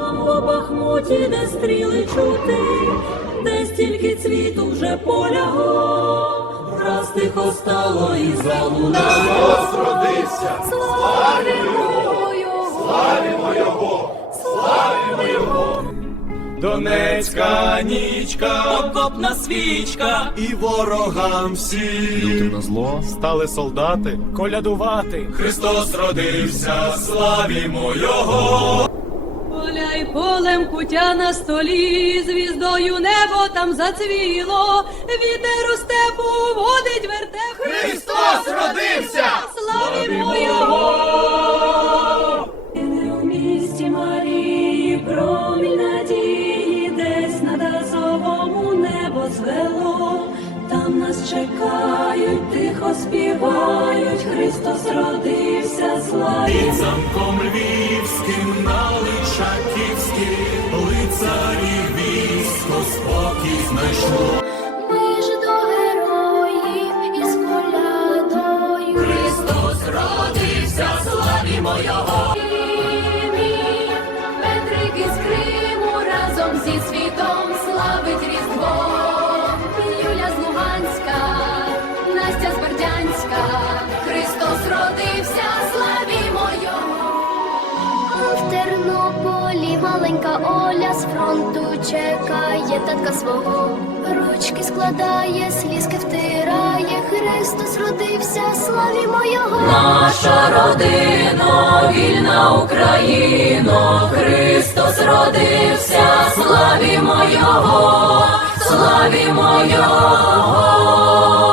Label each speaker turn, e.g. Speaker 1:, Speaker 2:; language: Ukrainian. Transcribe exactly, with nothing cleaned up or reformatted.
Speaker 1: Там по Бахмуті, де стріли чути, де стільки цвіту вже полягло, раз тихо стало і залунало.
Speaker 2: Христос родився, славімо Його, славімо Його, славімо Його.
Speaker 3: Донецька нічка,
Speaker 1: Окопна свічка,
Speaker 3: і ворогам всім
Speaker 4: Лютим на зло
Speaker 3: стали солдати колядувати. Христос родився, славімо Його.
Speaker 1: поля й полем кутя на столі, звіздою небо там зацвіло, вітер у степу водить вертеп.
Speaker 2: Христос родився,
Speaker 1: Славімо Його! У місті Марії промінь надії, десь над Азовому небо звело, там нас чекають, тихо співають, Христос родився, славімо.
Speaker 3: Під замком львівським, на Личаківській, лицарів військо спокій знайшло.
Speaker 5: Ми ж до героїв із колядою.
Speaker 1: Христос родився, славімо Його!
Speaker 5: Петрик із Криму разом зі світом славить Різдво. Юля з Луганська, Настя з Бердянська, Христос родився, славімо Його. В Тернополі маленька Оля з фронту чекає татка свого. Ручки складає, слізки втирає, Христос родився, славімо Його.
Speaker 1: Наша родина, вільна Україна, Христос родився, славімо Його, славімо Його.